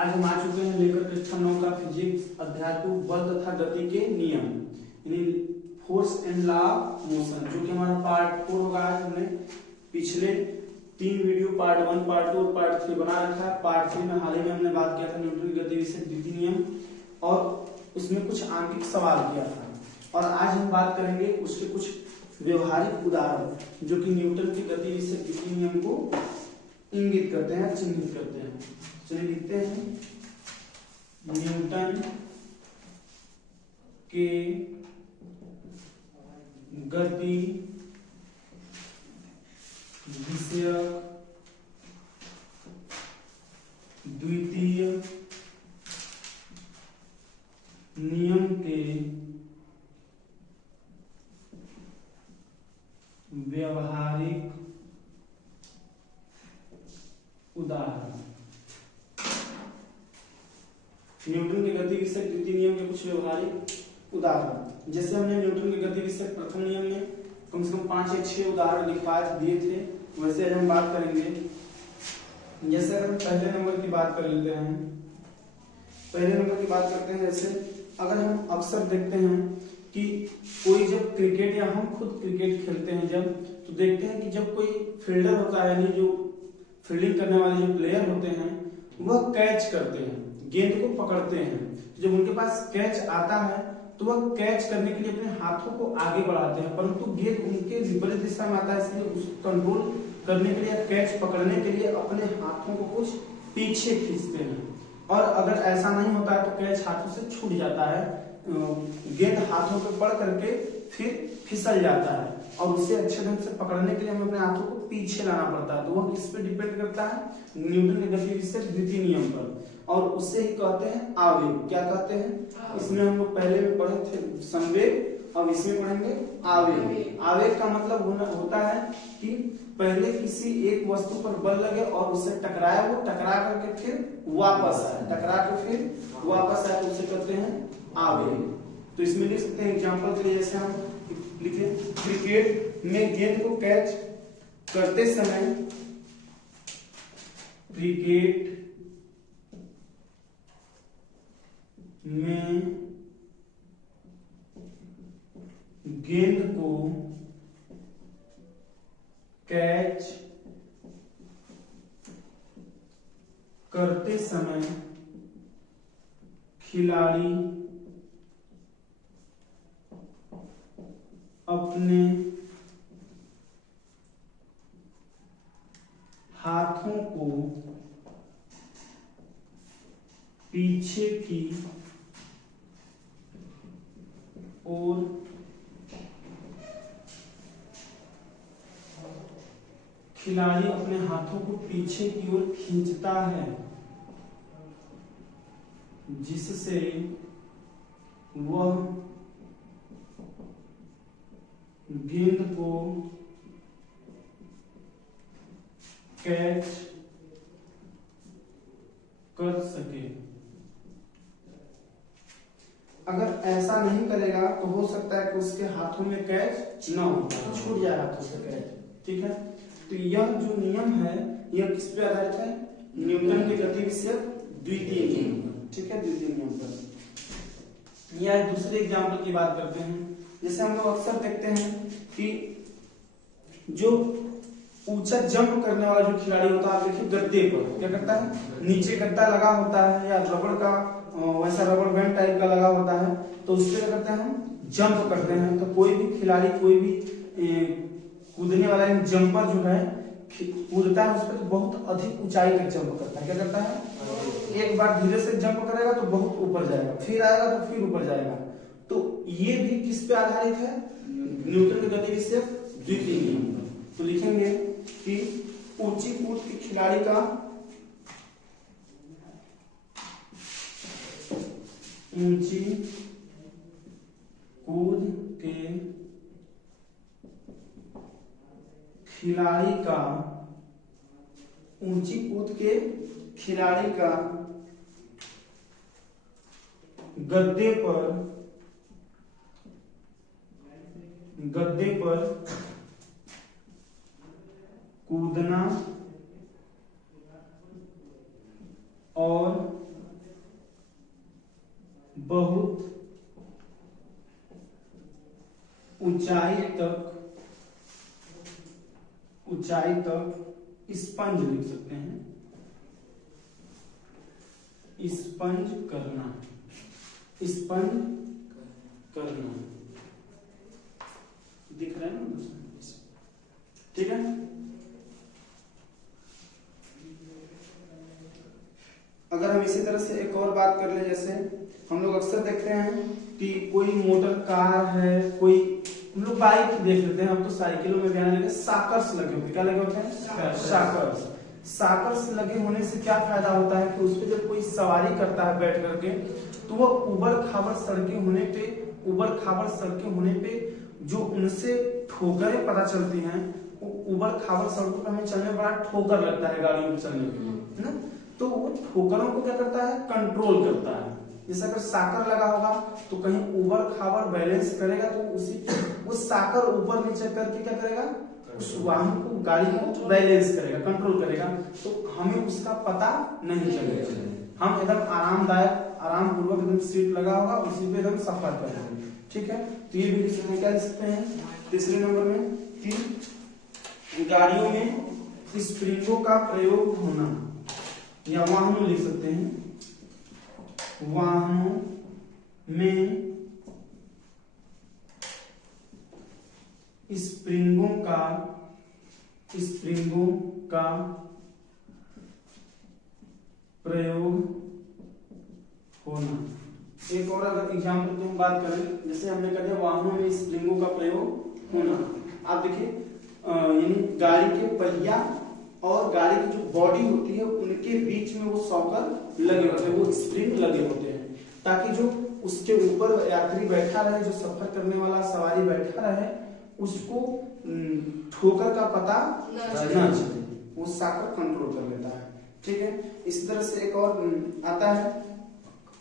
आज हम आ चुके हैं लेकर कक्षा 9 का फिजिक्स अध्याय 2 बल तथा गति के नियम यानी force and law of motion, जो कि हमारा पार्ट 4 होगा। आज हमने पिछले 3 वीडियो पार्ट 1, पार्ट 2 और पार्ट 3 बना रखा है। पार्ट 3 में हाल ही में हमने बात किया था न्यूटन की गति विषय द्वितीय नियम और उसमें कुछ आंकिक सवाल किया था, और आज हम बात करेंगे उसके कुछ व्यवहारिक उदाहरण जो कि न्यूटन की गति विषय द्वितीय नियम को इंगित करते हैं, चिन्हित करते हैं। चलिए लिखते हैं न्यूटन के गति विषयक द्वितीय नियम के व्यवहारिक उदाहरण। न्यूटन के गति विषयक द्वितीय नियम के कुछ व्यवहारिक उदाहरण, जैसे हमने न्यूटन के गति विषयक प्रथम नियम में कम से कम 5 या 6 उदाहरण दिए थे, वैसे आज हम बात करेंगे। जैसे अगर पहले नंबर की बात कर लेते हैं, पहले नंबर की बात करते हैं। जैसे अगर हम अक्सर देखते हैं कि कोई जब क्रिकेट या हम खुद क्रिकेट खेलते हैं जब, तो देखते हैं कि जब कोई फील्डर होता है यानी जो फील्डिंग करने वाले जो प्लेयर होते हैं वह कैच करते हैं, गेंद को पकड़ते हैं। जब उनके पास कैच आता है तो वह कैच करने के लिए अपने हाथों को आगे बढ़ाते हैं, परंतु गेंद उनके विपरीत दिशा में आता है, इसलिए उसको कंट्रोल करने के लिए, कैच पकड़ने के लिए अपने हाथों को कुछ पीछे खींचते हैं। और अगर ऐसा नहीं होता है तो कैच हाथों से छूट जाता है, गेंद हाथों पे पड़ करके फिर फिसल जाता है, और उसे अच्छे ढंग से पकड़ने के लिए हमें अपने हाथों को पीछे लाना पड़ता है। तो वह किस पे डिपेंड करता है? न्यूटन के गति विषयक द्वितीय नियम पर, और उससे ही कहते हैं आवेग। क्या कहते हैं? इसमें हम लोग पहले में पढ़े थे संवेग, अब इसमें पढ़ेंगे आवेग। आवेग का मतलब होता है कि पहले किसी एक वस्तु पर बल लगे और उससे टकराए, वो टकरा करके फिर वापस आए, टकरा के फिर वापस आए, तो उसे कहते हैं आवेग। तो इसमें लिख सकते हैं एग्जांपल के लिए, जैसे हम लिखे क्रिकेट में गेंद को कैच करते समय, क्रिकेट में गेंद को कैच करते समय खिलाड़ी अपने हाथों को पीछे की ओर खिलाड़ी अपने हाथों को पीछे की ओर खींचता है, जिससे वह गेंद को कैच कर सके। अगर ऐसा नहीं करेगा तो हो सकता है कि उसके हाथों में कैच न हो, छूट जाए हाथों से कैच। ठीक है, तो यह जो नियम है यह किस पे आधारित है? न्यूटन के गति विषयक द्वितीय नियम। ठीक है, द्वितीय नियम पर। या दूसरे एग्जाम्पल की बात करते हैं। जैसे हम लोग अक्सर देखते हैं कि जो ऊंचा जंप करने वाला जो खिलाड़ी होता है, देखिए गद्दे पर क्या करता है, नीचे गद्दा लगा होता है या रबड़ का वैसा रबड़ बैंड टाइप का लगा होता है, तो उस पर क्या करते हैं, हम जंप करते हैं। तो कोई भी खिलाड़ी, कोई भी कूदने वाला जंपर जो है कूदता है उस पर, तो बहुत अधिक ऊंचाई तक जंप करता है। क्या करता है? एक बार धीरे से जंप करेगा तो बहुत ऊपर जाएगा, फिर आएगा तो फिर ऊपर जाएगा। तो ये भी किस पे आधारित है? न्यूटन के गति विषयक द्वितीय नियम पर। तो लिखेंगे कि ऊंची कूद के खिलाड़ी का ऊंची कूद के खिलाड़ी का ऊंची कूद के खिलाड़ी का गद्दे पर कूदना और ऊंचाई तक स्पंज लिख सकते हैं, स्पंज करना, स्पंज करना, दिख रहा है ना? ठीक है। अगर हम इसी तरह से एक और बात कर ले, जैसे हम लोग अक्सर देखते हैं कि कोई मोटर कार है, कोई हम लोग बाइक देख लेते हैं, हम तो साइकिलों में ध्यान लगे, साकर्स लगे होते हैं। क्या लगे होते हैं? साकर्स। साकर्स लगे होने से क्या फायदा होता है कि उस पर जब कोई सवारी करता है बैठ करके, तो वो उबड़ खाबड़ सड़कें होने पे जो उनसे ठोकरें पता चलती हैं, उबड़ खाबड़ सड़कों पर हमें चलने बड़ा ठोकर लगता है गाड़ियों पे चलने के लिए, है ना? तो वो ठोकरों को क्या करता है? कंट्रोल करता है। जैसे अगर साकर लगा होगा तो कहीं उबड़ खाबड़ बैलेंस करेगा तो वो साकर ऊपर नीचे करके क्या करेगा? उस वाहन को, गाड़ी को बैलेंस करेगा, कंट्रोल करेगा, तो हमें उसका पता नहीं चलेगा। हम एकदम आरामदायक, आराम पूर्वक एकदम सीट लगा होगा, उसी पे एकदम सफर करेंगे। ठीक है, तो ये भी क्या लिख सकते हैं तीसरे नंबर में कि गाड़ियों में स्प्रिंगों का प्रयोग होना, या वाहनों लिख सकते हैं, वाहनों में स्प्रिंगों का प्रयोग होना। एक और अगर एग्जाम्पल की हम बात करें, जैसे हमने कह दिया वाहनों में स्प्रिंगों का प्रयोग होना। आप देखिए यानी गाड़ी के पहिया और गाड़ी की जो बॉडी होती है उनके बीच में वो सॉकर लगे होते हैं, वो स्प्रिंग लगे होते हैं, ताकि जो उसके ऊपर यात्री बैठा रहे, जो सफर करने वाला सवारी बैठा रहे, उसको ठोकर का पता न चले, वो सॉकर कंट्रोल कर लेता है। ठीक है, इस तरह से एक और आता है,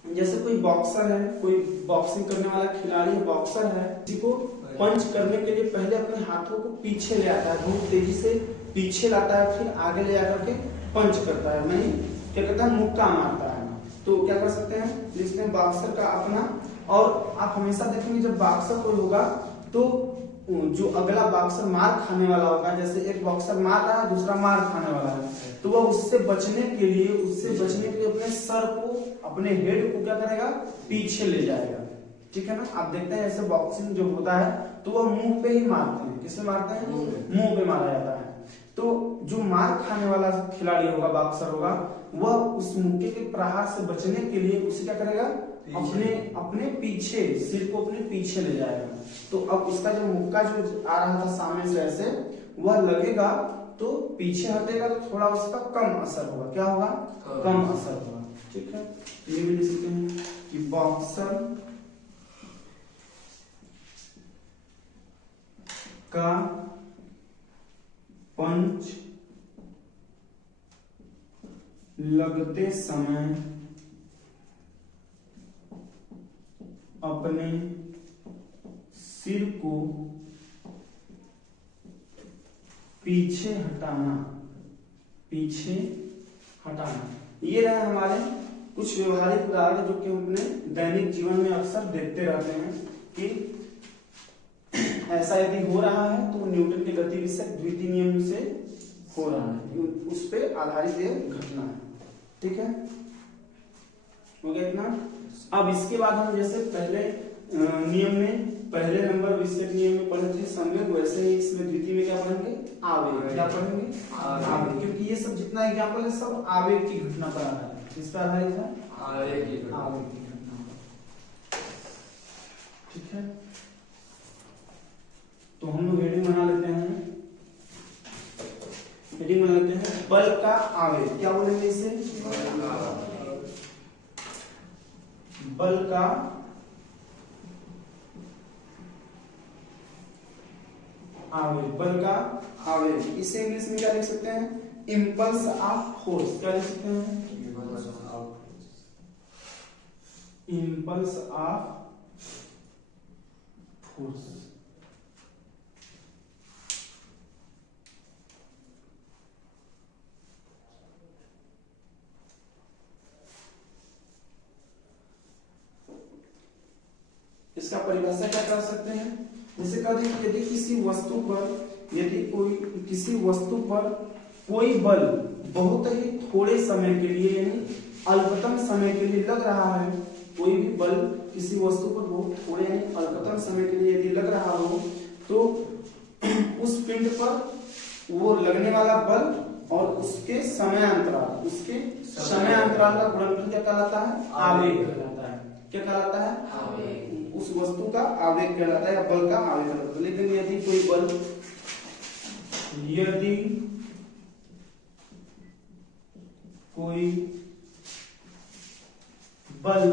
जैसे कोई बॉक्सर है, कोई बॉक्सिंग करने वाला खिलाड़ी है, बॉक्सर है, जिसको पंच करने के लिए पहले अपने हाथों को पीछे ले आता है, बहुत तेजी से पीछे लाता है, फिर आगे ले जाकर के पंच करता है, नहीं क्या करता है? मुक्का मारता है। तो क्या कर सकते हैं जिसमें बॉक्सर का अपना, और आप हमेशा देखेंगे जब बॉक्सर कोई होगा तो जो अगला बॉक्सर मार खाने वाला होगा, जैसे एक बॉक्सर मार रहा है, दूसरा मार खाने वाला है, तो वह उससे बचने के लिए अपने सर को, अपने हेड को क्या करेगा? पीछे ले जाएगा। ठीक है ना? आप देखते हैं ऐसे बॉक्सिंग जो होता है तो वह मुंह पे ही मारते हैं। किससे मारते हैं? मुंह पे मारा जाता है। तो जो मार खाने वाला खिलाड़ी होगा, बॉक्सर होगा, वह उस मुक्के के प्रहार से बचने के लिए उसे क्या करेगा? अपने पीछे, सिर को अपने पीछे ले जाएगा। तो अब उसका जो मुक्का जो आ रहा था सामने से ऐसे, वह लगेगा तो पीछे हटेगा तो थोड़ा उसका कम असर होगा। क्या होगा? कम असर होगा। ठीक है, ये भी लिख सकते हैं कि बॉक्सर का पंच लगते समय अपने सिर को पीछे हटाना, ये रहे हमारे कुछ व्यवहारिक उदाहरण जो कि हम अपने दैनिक जीवन में अक्सर देखते रहते हैं कि ऐसा यदि हो रहा है तो न्यूटन के गति विषयक द्वितीय नियम से हो रहा है, उस पे आधारित ये घटना है। ठीक है, हो गया इतना। अब इसके बाद हम जैसे पहले नियम में, पहले नंबर विषयक नियम में पढ़े थे संवेग, वैसे ही इसमें द्वितीय में क्या पढ़ेंगे? आवेग। क्या पढ़ेंगे? आवेग। क्योंकि ये सब जितना एग्जाम्पल है सब आवेग की घटना पर आधारित है। किस पर आधारित है? आवेग की घटना। ठीक है, तो हम लोग हेडिंग बना लेते हैं, बल का आवेग। क्या बोलेंगे इसे? बल का आवेग, बल का आवेग। इसे इंग्लिश में क्या लिख सकते हैं? Impulse of force. क्या लिख सकते हैं? Impulse of force. इसका परिभाषा क्या कर सकते हैं? जैसे कहते हैं यदि किसी वस्तु पर कोई बल बहुत ही थोड़े समय के लिए यानी अल्पतम समय के लिए लग रहा है, कोई भी बल किसी वस्तु पर बहुत थोड़े यानी अल्पतम समय के लिए यदि लग रहा हो तो उस पिंड पर वो लगने वाला बल और उसके समय अंतराल का गुणनफल क्या कहलाता है? आवेग कहलाता है। क्या कहलाता है? आवेग। उस वस्तु का आवेग कहलाता है या बल का आवेग कहलाता है। लेकिन यदि कोई बल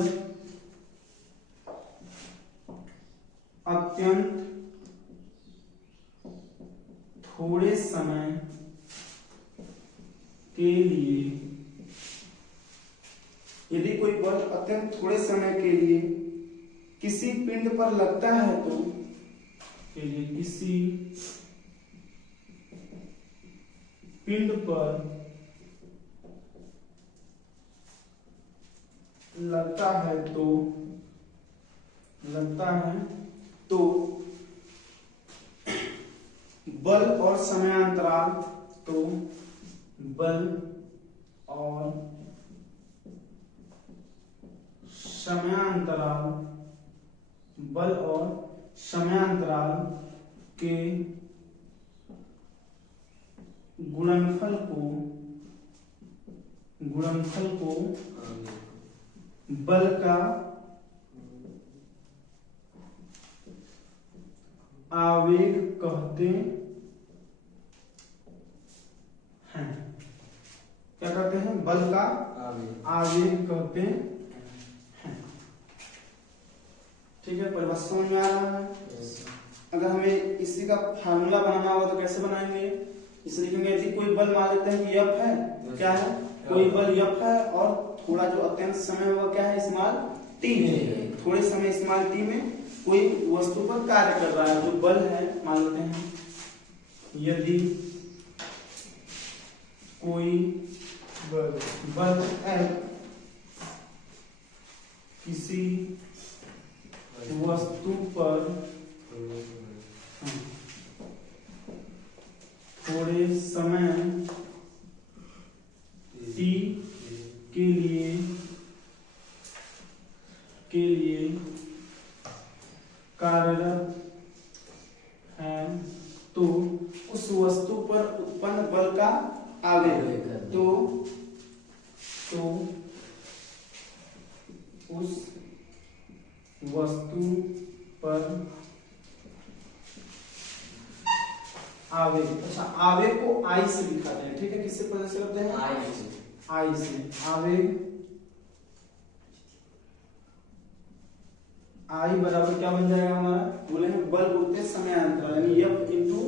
अत्यंत थोड़े समय के लिए किसी पिंड पर लगता है तो किसी पिंड पर लगता है तो बल और समयांतराल के गुणनफल को बल का आवेग कहते हैं। क्या कहते हैं? बल का आवेग कहते हैं। ठीक है, परिभाषा समझ में आ रहा है? अगर हमें इसी का फार्मूला बनाना होगा तो कैसे बनाएंगे? इसे लिखेंगे यदि कोई बल मान लेते हैं कि F है, क्या है? कोई बल F है और थोड़ा जो अत्यंत समय होगा क्या है? स्मॉल t है। थोड़े समय स्मॉल t में कोई वस्तु पर कार्य कर रहा है, जो बल है मान लेते हैं यदि कोई बल F किसी वस्तु पर थोड़े समय t के लिए कार्यरत है तो उस वस्तु पर उत्पन्न बल का आवेग तो उस वस्तु पर आवेग, अच्छा आवेग को आई से दिखाते हैं। ठीक है, किससे प्रदर्शित करते हैं? आई से। आवेग आई बराबर क्या बन जाएगा हमारा? बोले हैं बल बोलते हैं समयांतराल यानी F इंटू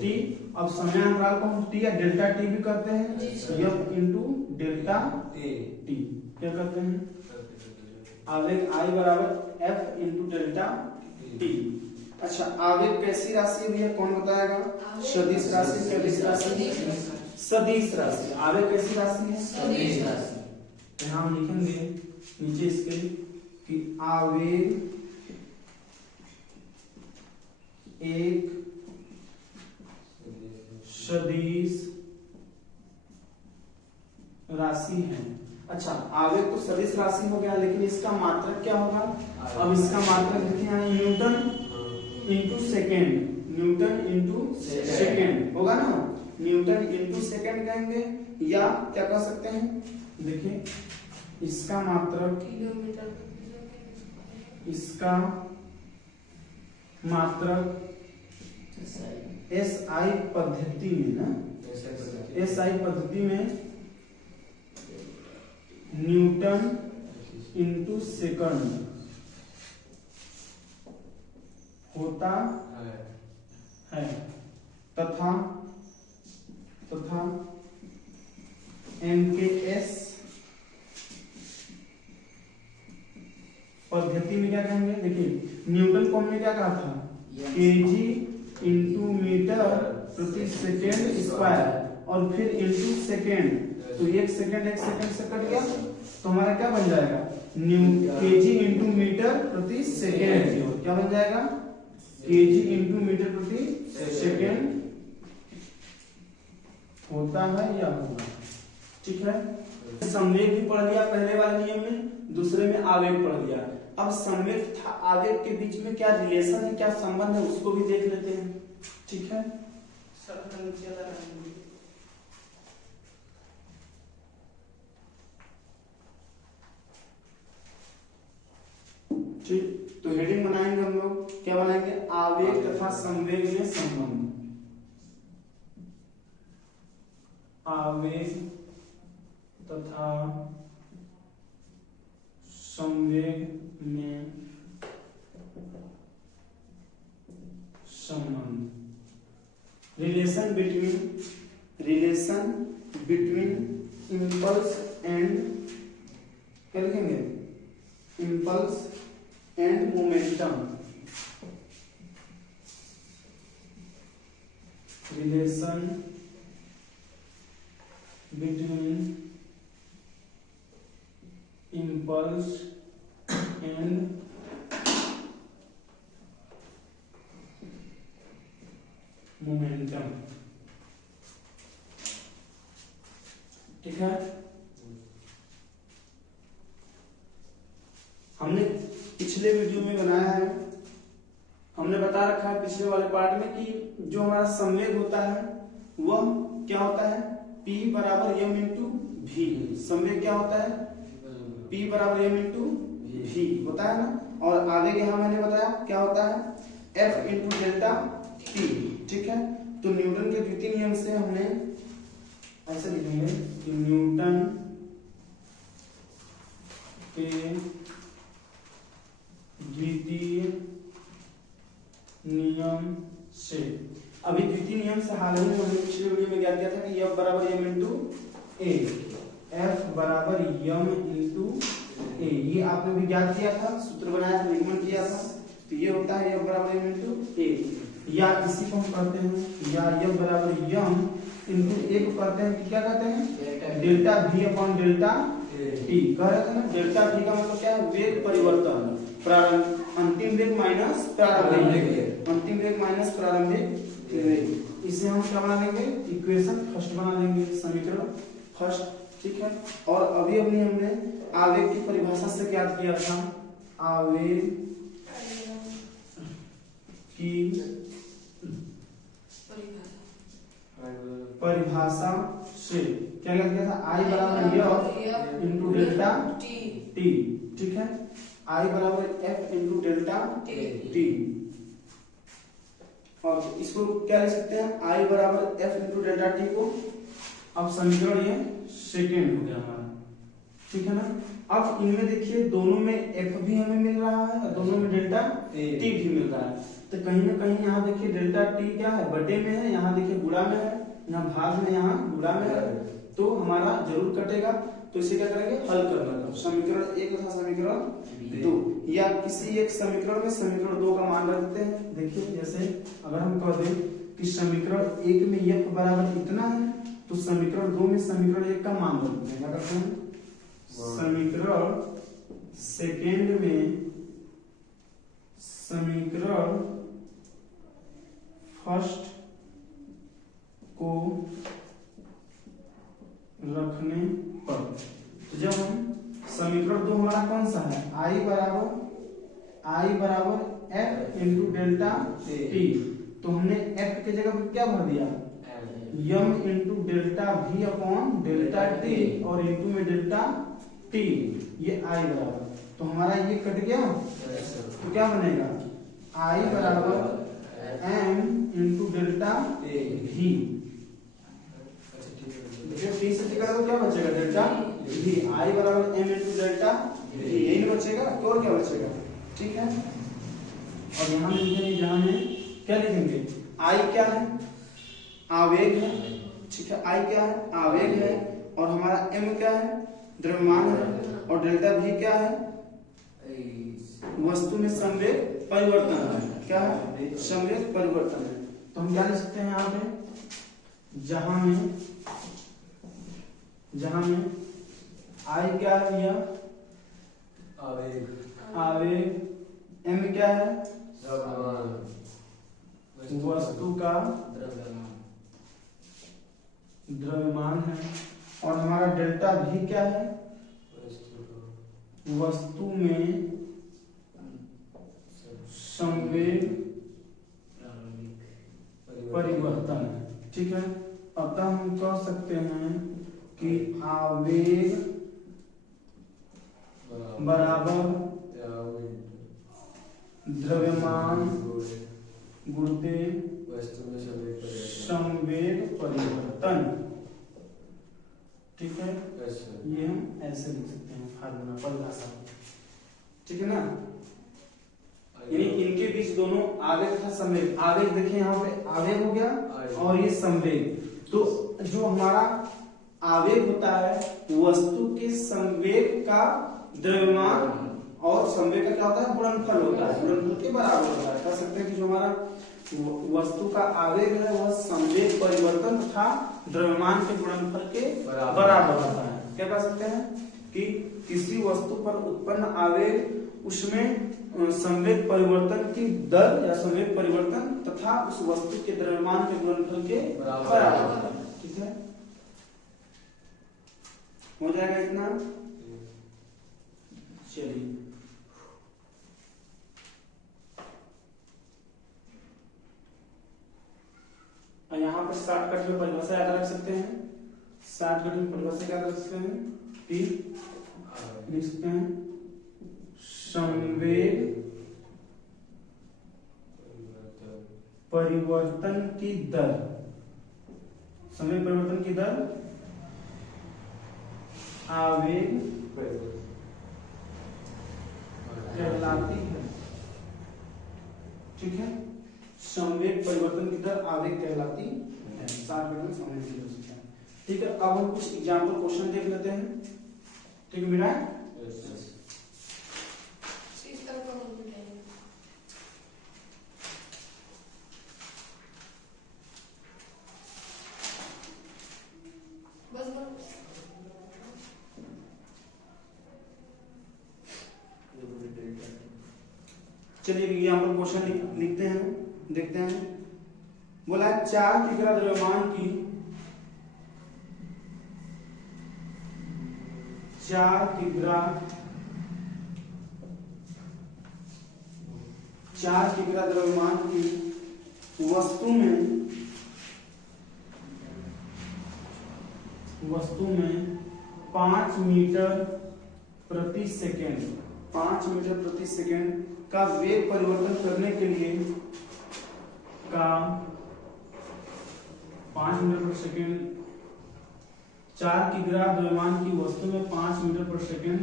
टी। अब समयांतराल को हम टी या डेल्टा टी भी करते हैं, F इंटू डेल्टा टी। क्या करते हैं? आवेग आई बराबर F इंटू डेल्टा टी। अच्छा, आवेग कैसी राशि है भैया, कौन बताएगा? सदिश राशि। सदिश राशि। आवेग कैसी राशि है? सदिश राशि। यहाँ हम लिखेंगे नीचे इसके कि आवेग एक सदिश राशि है। अच्छा, आवेग तो सदिश राशि हो गया, लेकिन इसका मात्रक क्या होगा? अब इसका मात्रक देखिए यहाँ न्यूटन इंटू सेकेंड होगा ना। न्यूटन इंटू सेकेंड कहेंगे या क्या कह सकते हैं? देखिए इसका मात्रक SI पद्धति में ना, SI पद्धति में न्यूटन इंटू सेकंड होता है तथा MKS पद्धति में क्या कहेंगे? देखिए न्यूटन को हमने क्या कहा था? केजी इंटू मीटर प्रति सेकेंड स्क्वायर और फिर इंटू सेकेंड, तो एक सेकंड से कट गया, तो हमारा क्या बन जाएगा, केजी इंटू मीटर प्रति सेकेंड। क्या बन जाएगा, केजी इंटू मीटर प्रति सेकेंड होता है या होगा। ठीक है, संवेग भी पढ़ लिया पहले वाले नियम में, दूसरे में आवेग पढ़ लिया। अब संवेग तथा आवेग के बीच में क्या रिलेशन है, क्या संबंध है, उसको भी देख लेते हैं। ठीक है, ठीक, तो हेडिंग बनाएंगे हम लोग, क्या बनाएंगे, आवेग तथा संवेग में संबंध। आवेग तथा संवेग में संबंध। रिलेशन बिटवीन इम्पल्स एंड, क्या लिखेंगे, impulse and momentum. Relation between impulse and momentum। ठीक है, हमने पिछले वीडियो में बनाया है, हमने बता रखा है पिछले वाले पार्ट में कि जो हमारा संवेग होता है वह क्या होता है, P बराबर m इंटू भी। संवेग क्या होता है, P बराबर m इंटू भी होता है ना। और आगे यहाँ मैंने बताया क्या होता है, F इंटू डेल्टा T। ठीक है, तो न्यूटन के द्वितीय नियम से हमने ऐसे लिखेंगे कि न्यूटन के द्वितीय नियम से, अभी द्वितीय नियम से हाल ही में हमने पिछले वीडियो में क्या किया था कि F बराबर m इंटू ए, F बराबर m इंटू ए, ये आपने भी ज्ञात किया था, सूत्र बनाया था, निगमन किया था। तो ये होता है F बराबर m इंटू ए, या इसी को हम कहते हैं, या F बराबर m इंटू ए को कहते हैं कि क्या कहते हैं, delta v upon delta T. कह रहे थे ना, डेल्टा v का मतलब क्या है, वेग परिवर्तन, प्रारंभ अंतिम वेग माइनस प्रारंभिक वेग, अंतिम वेग माइनस प्रारंभिक वेग। इसे हम क्या बना लेंगे, इक्वेशन फर्स्ट बना लेंगे, समीकरण फर्स्ट। ठीक है, और अभी हमने आवेग की परिभाषा से क्या किया था, आवेग की परिभाषा से क्या किया था, I बराबर F इंटू डेल्टा टी। ठीक है, I बराबर F इंटू डेल्टा टी, और इसको क्या लिख सकते हैं, I बराबर F इंटू डेल्टा टी को। अब समीकरण ये सेकेंड हो गया हमारा। ठीक है ना, अब इनमें देखिए दोनों में F भी हमें मिल रहा है और दोनों में डेल्टा टी भी मिल रहा है। तो कहीं ना कहीं यहाँ देखिए डेल्टा टी क्या है, बटे में है, यहाँ देखिए गुणा में है, यहाँ भाग में, यहाँ गुणा में है, तो हमारा जरूर कटेगा। तो इसे क्या करेंगे, हल करना था, समीकरण एक तथा समीकरण दो, या किसी एक समीकरण में समीकरण दो का मान रख देते हैं। देखिए जैसे अगर हम कह दें कि समीकरण एक में F बराबर इतना है, तो समीकरण दो में समीकरण एक का मान रख देते हैं। क्या करते हैं, समीकरण सेकेंड में समीकरण फर्स्ट को रखने पर, तो जब हम समीकरण दो हमारा कौन सा है, I बराबर F इंटू डेल्टा टी, तो हमने F की जगह पर क्या भर दिया, m into delta v upon delta T, और इंटू में डेल्टा टी, ये I बराबर, तो हमारा ये कट गया, तो क्या बनेगा, I बराबर m into delta v। T से टिका तो क्या बचेगा, डेल्टा v। I बराबर m इंटू डेल्टा v, यही बचेगा, तो और क्या बचेगा। ठीक है, और यहाँ लिखेंगे, जहाँ में क्या लिखेंगे, I क्या है, आवेग है। ठीक है, I क्या है, आवेग है, और हमारा m क्या है, द्रव्यमान है, और डेल्टा v क्या है, वस्तु में संवेग परिवर्तन है। क्या है, संवेग परिवर्तन है। तो हम क्या लिख सकते हैं यहाँ पे, जहां में जहां में आई क्या है भैया, आवेग, एम क्या है, वस्तु का द्रव्यमान है, और हमारा डेल्टा भी क्या है, वस्तु में संवेग परिवर्तन है। ठीक है, अतः हम कह सकते हैं कि आवेग बराबर द्रव्यमान गुणित संवेग परिवर्तन। ठीक है, ये हम ऐसे लिख सकते हैं फार्मूला परिभाषा। ठीक है ना, यानी इनके बीच दोनों आवेग था संवेग। आवेग देखिए यहाँ पे आवेग हो गया और ये संवेग। तो जो हमारा आवेग होता है वस्तु के संवेग का द्रव्यमान, और संवेग का क्या होता है, गुणनफल होता है, गुणनफल के बराबर होता है। कह सकते हैं कि जो हमारा वस्तु का आवेग है वह संवेग परिवर्तन तथा द्रव्यमान के गुणनफल के बराबर होता है। क्या कह सकते हैं कि किसी वस्तु पर उत्पन्न आवेग उसमें संवेग परिवर्तन की दर या संवेग परिवर्तन तथा उस वस्तु के द्रव्यमान के गुणनफल के बराबर होता है। ठीक है, हो जाएगा इतना। चलिए यहाँ पर शॉर्टकट में परिभाषा याद रख सकते हैं। शॉर्टकट में परिभाषा क्या रख सकते हैं कि लिख सकते हैं संवेग परिवर्तन की दर, संवेग परिवर्तन की दर आवेग कहलाती है। ठीक है, संवेग परिवर्तन की दर आवेग कहलाती है। 7 मिनट में समझ लीजिए। ठीक है, अब हम कुछ एग्जांपल क्वेश्चन देख लेते हैं। ठीक है मेरा, चलिए यहाँ पर क्वेश्चन लिखते हैं, देखते हैं। बोला 4 किग्रा द्रव्यमान की 4 किग्रा द्रव्यमान की वस्तु में 5 मीटर प्रति सेकेंड का वेग परिवर्तन करने के लिए 5 मीटर पर सेकेंड 4 किग्रा द्रव्यमान की वस्तु में 5 मीटर पर सेकेंड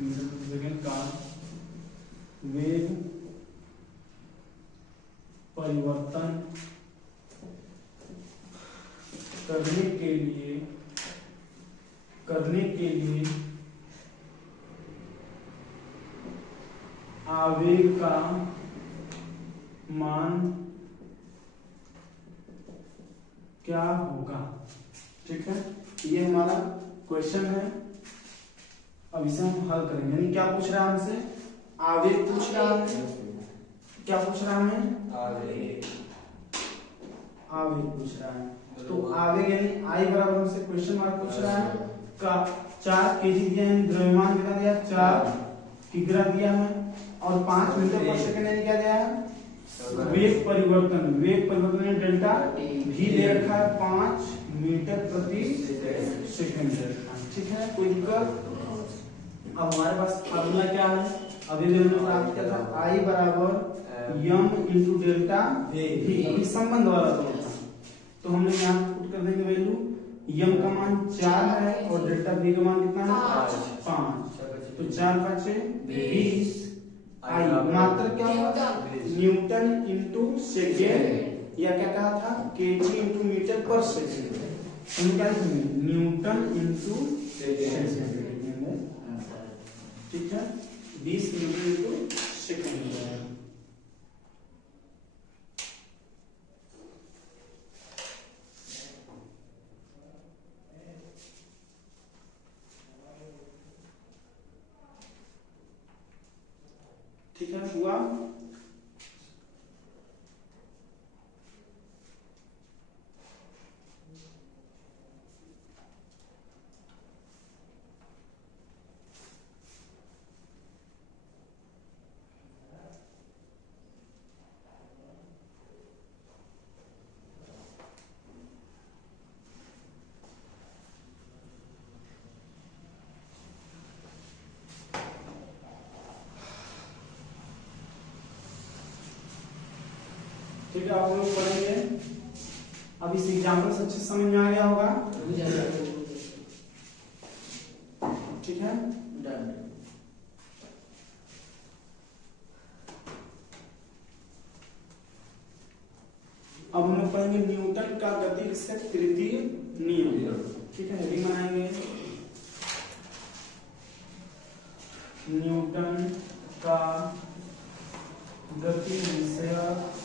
मीटर पर सेकेंड का वेग परिवर्तन करने के लिए आवेग का मान क्या होगा। ठीक है, ये हमारा क्वेश्चन है। अब इसे हम हल करेंगे। यानी क्या पूछ रहा है हमसे, आवेग पूछ रहा है। क्या पूछ रहा है हमें, आवेग पूछ रहा है। तो आवेग यानी आई बराबर हमसे क्वेश्चन मार्क पूछ रहा है का 4 केजी दिया है, द्रव्यमान कितना दिया, 4 किग्रा दिया है, और 5 मीटर पर सेकंड यानी क्या दिया है, वेग परिवर्तन डेल्टा भी दे रखा है 5 मीटर प्रति सेकंड दे रखा है। ठीक है, कोई दिक्कत। अब हमारे पास फार्मूला क्या है, अभी जो हमने प्राप्त किया था आई बराबर यम इंटू डेल्टा भी, अभी संबंध वाला तो था, तो हमने यहाँ पुट कर देंगे वैल्यू। यम का मान 4 है और डेल्टा भी का मान कितना है 5, तो 4 5 20। आई मात्र क्या हुआ, न्यूटन इंटू सेकेंड, या क्या कहा था केजी इंटू मीटर पर सेकेंड। हम क्या लिखेंगे, न्यूटन इंटू सेकेंड। ठीक है, 20 न्यूटन इंटू सेकेंड। हुआ ठीक है। आप लोग पढ़ेंगे। अब इस एग्जाम्पल से अच्छे से समझ में आ गया होगा। ठीक है, अब हम लोग पढ़ेंगे न्यूटन का गति विषयक तृतीय नियम। ठीक है, हेडिंग बनाएंगे न्यूटन का गति विषयक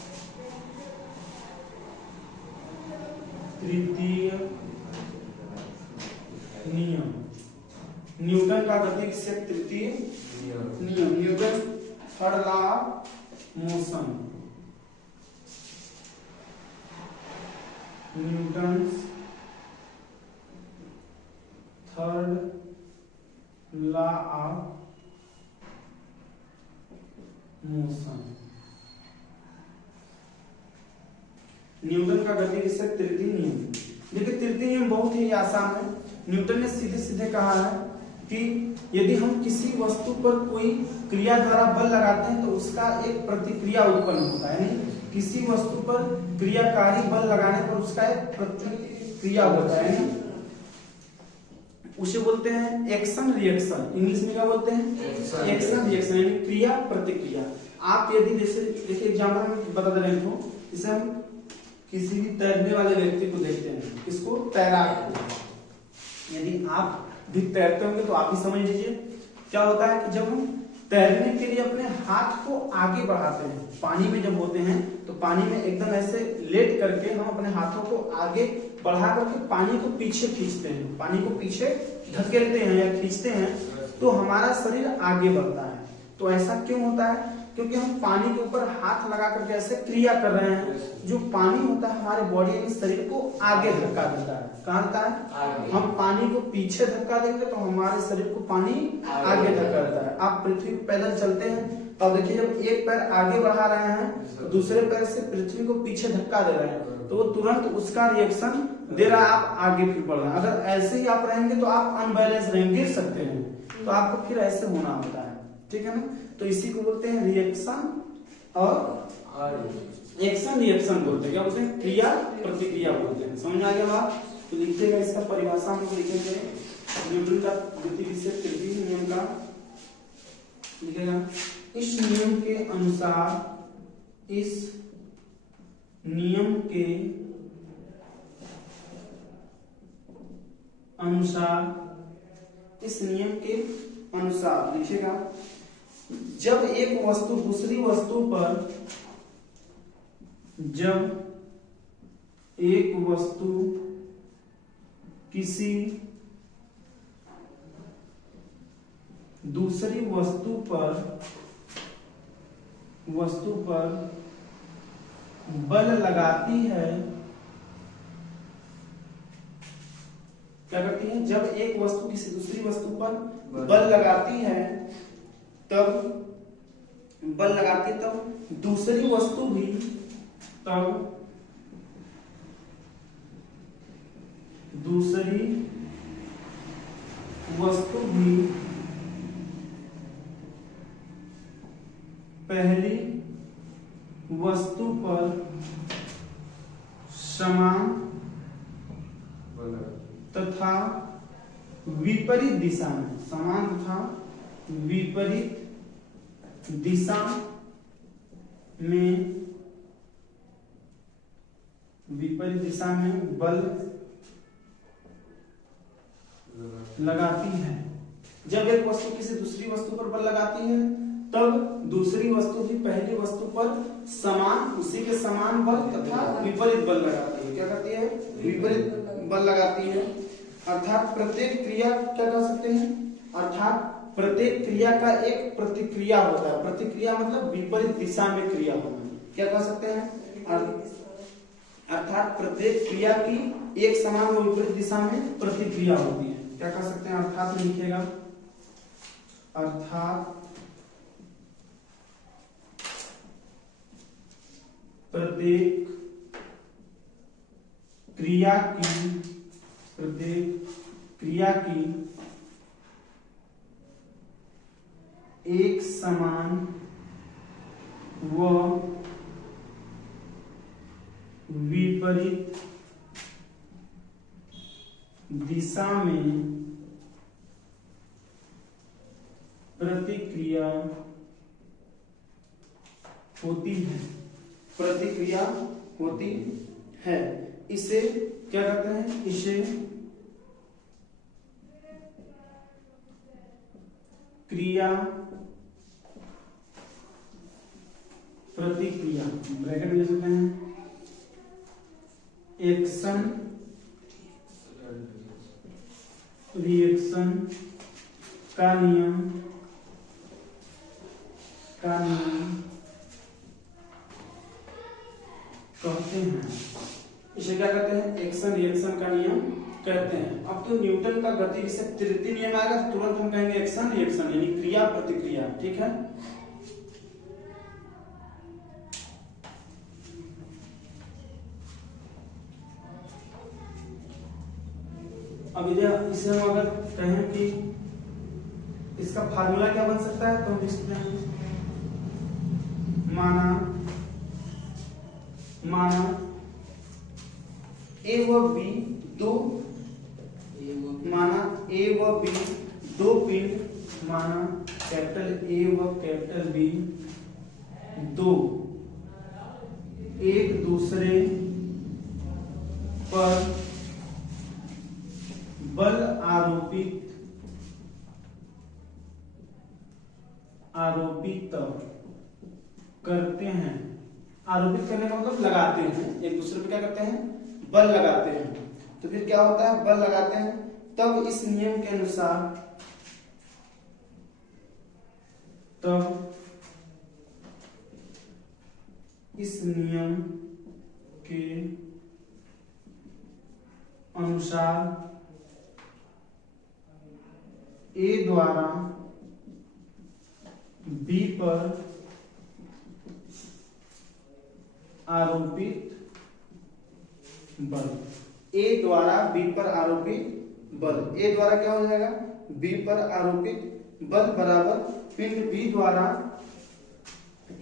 तृतीय नियम। न्यूटन का गति विषयक तृतीय नियम, Newton third law of motion, Newton third law of motion. Newton का गति विषयक तृतीय नियम। देखिए तृतीय नियम बहुत ही आसान है। न्यूटन ने सीधे सीधे कहा है कि यदि हम किसी वस्तु पर कोई क्रिया द्वारा बल लगाते हैं तो उसका एक प्रतिक्रिया उत्पन्न होता है। यानी किसी वस्तु पर क्रियाकारी बल लगाने पर उसका एक प्रतिक्रिया होता है, उसे बोलते हैं एक्शन रिएक्शन। इंग्लिश में क्या बोलते हैं? एक्शन रिएक्शन, यानी क्रिया प्रतिक्रिया। आप यदि जैसे देखिए एग्जाम्पल में बता दे रहे हो, जैसे हम किसी भी तैरने वाले व्यक्ति को देखते हैं, किसको? तैराक को। यदि आप भी तैरते होंगे तो आप भी समझ लीजिए क्या होता है कि जब हम तैरने के लिए अपने हाथ को आगे बढ़ाते हैं, पानी में जब होते हैं तो पानी में एकदम ऐसे लेट करके हम अपने हाथों को आगे बढ़ा करके पानी को पीछे खींचते हैं, पानी को पीछे धकेलते हैं या खींचते हैं, तो हमारा शरीर आगे बढ़ता है। तो ऐसा क्यों होता है? क्योंकि हम पानी के ऊपर हाथ लगा करके ऐसे क्रिया कर रहे हैं। जो पानी होता है हमारे बॉडी यानी शरीर को आगे धक्का देता है। कहाँ देता है? हम पानी को पीछे धक्का देंगे तो हमारे शरीर को पानी आगे धक्का देता है। आप पृथ्वी पर पैदल चलते हैं तो देखिए जब एक पैर आगे बढ़ा रहे हैं तो दूसरे पैर से पृथ्वी को पीछे धक्का दे रहे हैं, तो वो तुरंत उसका रिएक्शन दे रहा है, आप आगे फिर बढ़ रहे हैं। अगर ऐसे ही आप रहेंगे तो आप अनबैलेंस रहेंगे, गिर सकते हैं, तो आपको फिर ऐसे होना होता है। ठीक है ना? तो इसी को बोलते हैं रिएक्शन और एक्शन रिएक्शन बोलते हैं। क्या बोलते हैं? क्रिया प्रतिक्रिया बोलते हैं। समझ आ गया बात? तो लिखिएगा, इसका परिभाषा हम लिखेंगे न्यूटन का गति विषयक तृतीय नियम का लिखेगा। इस नियम के अनुसार, इस नियम के अनुसार, इस नियम के अनुसार लिखिएगा, जब एक वस्तु दूसरी वस्तु पर, जब एक वस्तु किसी दूसरी वस्तु पर बल लगाती है, क्या करती है? जब एक वस्तु किसी दूसरी वस्तु पर बल लगाती है, तब बल लगाती है, तब दूसरी वस्तु भी, तब दूसरी वस्तु भी पहली वस्तु पर समान तथा विपरीत दिशा में, समान तथा विपरीत दिशा में, विपरीत दिशा में बल लगाती है। जब एक वस्तु किसी दूसरी वस्तु पर बल लगाती है तब दूसरी वस्तु भी पहली वस्तु पर समान, उसी के समान बल तथा विपरीत बल लगाती है। क्या करती है? विपरीत बल लगाती है। अर्थात प्रत्येक क्रिया, क्या कर सकते हैं? अर्थात प्रत्येक क्रिया का एक प्रतिक्रिया होता है। प्रतिक्रिया मतलब विपरीत दिशा में क्रिया होना, क्या कह सकते हैं? अर्थात प्रत्येक क्रिया की एक समान व विपरीत दिशा में प्रतिक्रिया होती है, क्या कह सकते हैं? अर्थात में लिखिएगा, अर्थात प्रत्येक क्रिया की एक समान व विपरीत दिशा में प्रतिक्रिया होती है, प्रतिक्रिया होती है। इसे क्या कहते हैं? इसे क्रिया प्रतिक्रिया ब्रैकेट में लिखते हैं, एक्शन रिएक्शन का नियम कहते हैं। इसे क्या कहते हैं? एक्शन रिएक्शन का नियम कहते हैं। अब तो न्यूटन का गति विषयक तृतीय नियम आएगा तो तुरंत हम कहेंगे एक्शन रिएक्शन, यानी क्रिया प्रतिक्रिया, ठीक है। अब इसे हम अगर कहें कि इसका फार्मूला क्या बन सकता है तो हम लिख सकते हैं, माना ए व बी दो, माना ए व बी दो पिंड, माना कैपिटल ए व कैपिटल बी दो एक दूसरे पर बल आरोपित करते हैं। आरोपित करने का मतलब लगाते हैं, एक दूसरे पे क्या करते हैं? बल लगाते हैं। तो फिर क्या होता है? बल लगाते हैं, तब इस नियम के अनुसार ए द्वारा बी पर आरोपित बल, ए द्वारा बी पर आरोपित बल, ए द्वारा क्या हो जाएगा? बी पर आरोपित बल बराबर पिंड बी द्वारा,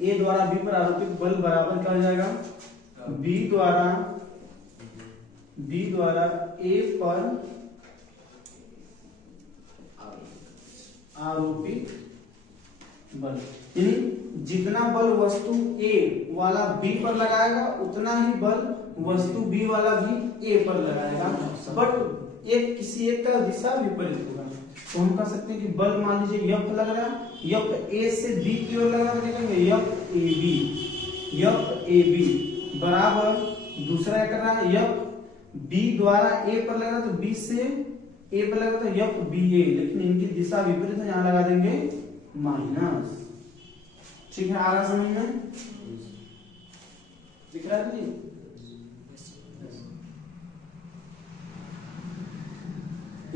ए द्वारा बी पर आरोपित बल बराबर क्या हो जाएगा? बी द्वारा ए पर आरोपित बल, यानी जितना बल वस्तु ए वाला बी पर लगाएगा उतना ही बल वस्तु बी वाला भी ए पर लगाएगा, बट एक किसी एक का दिशा विपरीत होगा। तो हम कह सकते हैं कि बल मान लीजिए यफ लग रहा है, यफ ए से बी की ओर लग रहा है, यफ ए बी बराबर दूसरा क्या कर रहा है? यफ बी द्वारा ए पर लग रहा है, तो बी से ए पर लगा तो यफ बी ए, लेकिन इनकी दिशा विपरीत है, यहां लगा देंगे माइनस। ठीक है, आ रहा समझ में? दिख रहा है जी?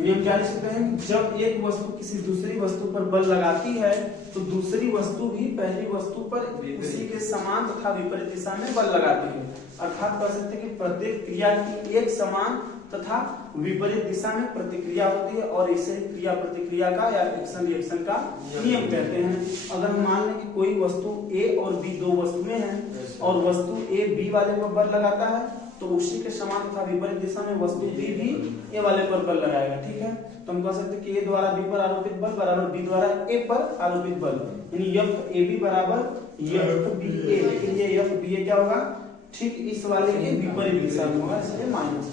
हम क्या लिख सकते हैं? जब एक वस्तु किसी दूसरी वस्तु पर बल लगाती है तो दूसरी वस्तु भी पहली वस्तु पर उसी के समान तथा विपरीत दिशा में बल लगाती है। अर्थात कह सकते हैं कि प्रत्येक क्रिया की एक समान तथा विपरीत दिशा में प्रतिक्रिया होती है और इसे क्रिया प्रतिक्रिया का या एक्शन रिएक्शन का नियम कहते हैं। अगर हम मान लें कि कोई वस्तु ए और बी दो वस्तुएं हैं और वस्तु ए बी वाले पर बल लगाता है तो उसी के समान तथा विपरीत दिशा में वस्तु बी भी ए वाले पर बल लगाएगा। ठीक है, तो हम कह सकते हैं कि ए द्वारा बी पर आरोपित बल बराबर बी द्वारा ए पर आरोपित बल, यानी एफ ए बी बराबर एफ बी ए, लेकिन ये एफ बी ए क्या होगा? ठीक इस वाले के विपरीत दिशा में होगा, इसलिए माइनस।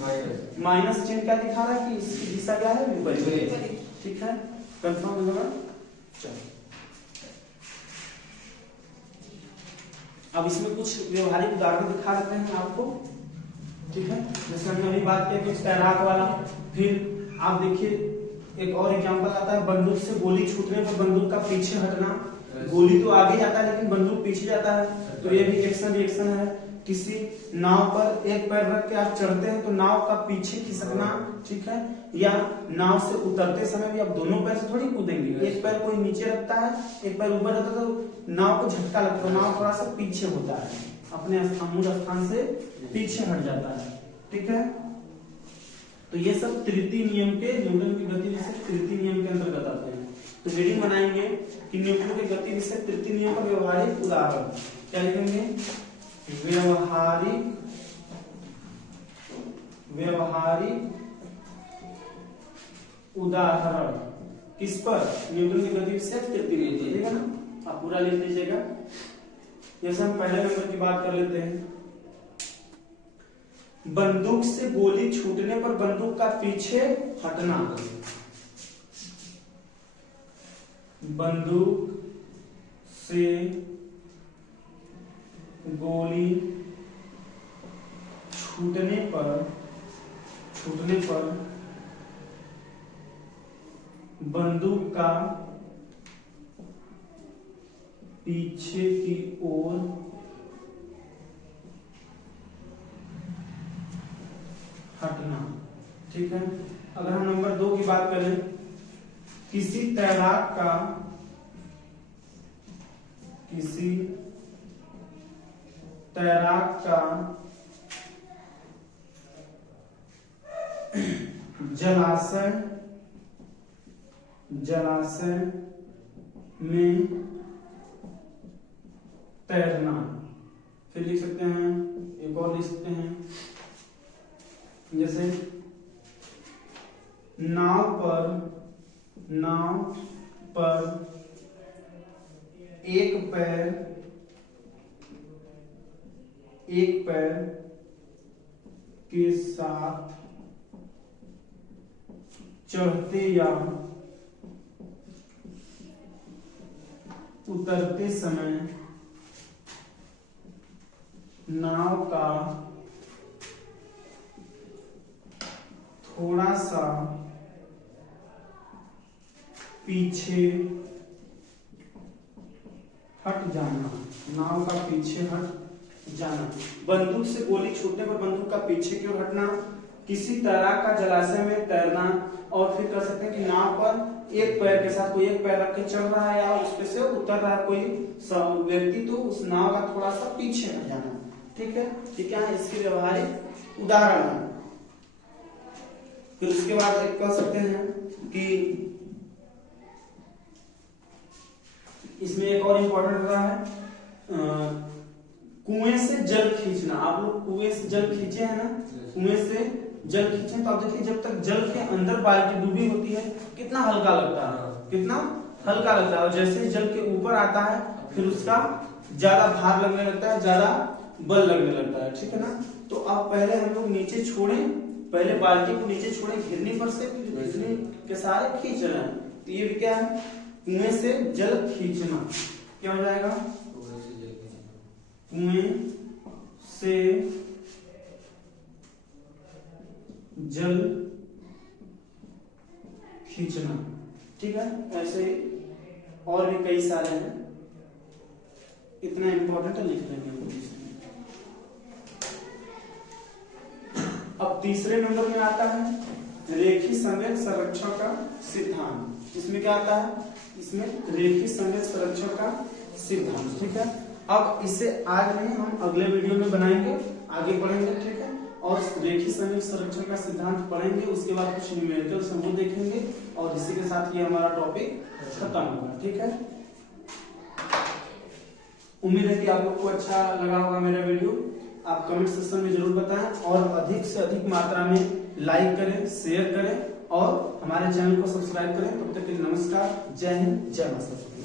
माइनस चिन्ह क्या दिखा रहा है कि इसकी दिशा क्या है? विपरीत। ठीक है, कंफर्म होगा? चलो अब इसमें कुछ व्यवहारिक उदाहरण दिखा देते हैं आपको। ठीक है, जैसे हमने अभी बात किया कि तैराक वाला, फिर आप देखिए एक और एग्जांपल आता है, बंदूक से गोली छूटने पर बंदूक का पीछे हटना। गोली तो आगे जाता है लेकिन बंदूक पीछे जाता है, तो ये भी एक्शन रिएक्शन है। किसी नाव पर एक पैर रख के आप चढ़ते हैं तो नाव का पीछे खिसकना, ठीक है। या नाव से उतरते समय भी आप दोनों पैर से थोड़ी कूदेंगे, एक पैर कोई नीचे रखता है एक पैर ऊपर रखता है तो नाव को झटका लगता है, नाव थोड़ा सा पीछे होता है, अपने मूल स्थान से पीछे हट जाता है, ठीक है। तो ये सब तृतीय नियम के, न्यूटन की गति विषय तृतीय नियम के अंतर्गत आते हैं। तो रीडिंग बनाएंगे कि न्यूटन के गति विषय तृतीय नियम का व्यवहारिक उदाहरण। क्या लिखेंगे? व्यवहारिक उदाहरण किस पर? न्यूटन की गति विषय तृतीय नियम, ठीक है ना। आप पूरा लिख लीजिएगा। जैसे हम पहले नंबर की बात कर लेते हैं, बंदूक से गोली छूटने पर बंदूक का पीछे हटना। बंदूक से गोली छूटने पर बंदूक का पीछे की ओर हटना, ठीक है। अगर हम नंबर 2 की बात करें, किसी तैराक का जलाशय में तैरना। फिर लिख सकते हैं, एक और लिख सकते हैं, जैसे नाव पर एक पैर के साथ चढ़ते या उतरते समय नाव का थोड़ा सा पीछे हट जाना, नाव का पीछे हट जाना। बंदूक से गोली छूटने पर बंदूक का पीछे की ओर हटना, किसी तैराक का जलाशय में तैरना, और फिर कर सकते हैं कि नाव पर एक पैर के साथ कोई एक पैर रख के चढ़ रहा है या उस पे से उतर रहा है कोई व्यक्ति, तो उस नाव का थोड़ा सा पीछे हट जाना, ठीक है। ठीक है, इसके व्यवहारिक उदाहरण है। फिर उसके बाद एक कह सकते हैं कि इसमें एक और इंपॉर्टेंट रहा है, कुएं से जल खींचना। आप लोग कुएं से जल खींचे हैं ना, कुएं से जल खींचे तो आप देखिए जब तक जल के अंदर बाल्टी डूबी होती है कितना हल्का लगता है, कितना हल्का लगता है, और जैसे ही जल के ऊपर आता है फिर उसका ज्यादा भार लगने लगता है, ज्यादा बल लगने लगता है, ठीक है ना। तो अब पहले हम लोग नीचे छोड़े, पहले बाल्टी को नीचे छोड़े घिरनी पर से, फिर घिरनी के सहारे खींच रहे हैं, तो ये भी क्या है, कुएं से जल खींचना। क्या हो जाएगा? कुएं से जल खींचना, ठीक है। ऐसे ही और भी कई सारे हैं, इतना इंपॉर्टेंट है, लिख लेंगे। अब तीसरे नंबर में आता है रेखीय संवेग संरक्षण का सिद्धांत। इसमें क्या आता है? इसमें रेखीय संवेग संरक्षण का सिद्धांत, ठीक है। अब इसे आज नहीं, हम अगले वीडियो में बनाएंगे, आगे पढ़ेंगे, ठीक है। और रेखीय संवेग संरक्षण का सिद्धांत पढ़ेंगे, उसके बाद कुछ न्यूमेरिकल सबूत देखेंगे, और इसी के साथ ये हमारा टॉपिक खत्म होगा, ठीक है। उम्मीद है कि आप लोग को अच्छा लगा होगा मेरा वीडियो। आप कमेंट सेक्शन में जरूर बताएं, और अधिक से अधिक मात्रा में लाइक करें, शेयर करें, और हमारे चैनल को सब्सक्राइब करें। तब तक के लिए नमस्कार, जय हिंद, जय माता।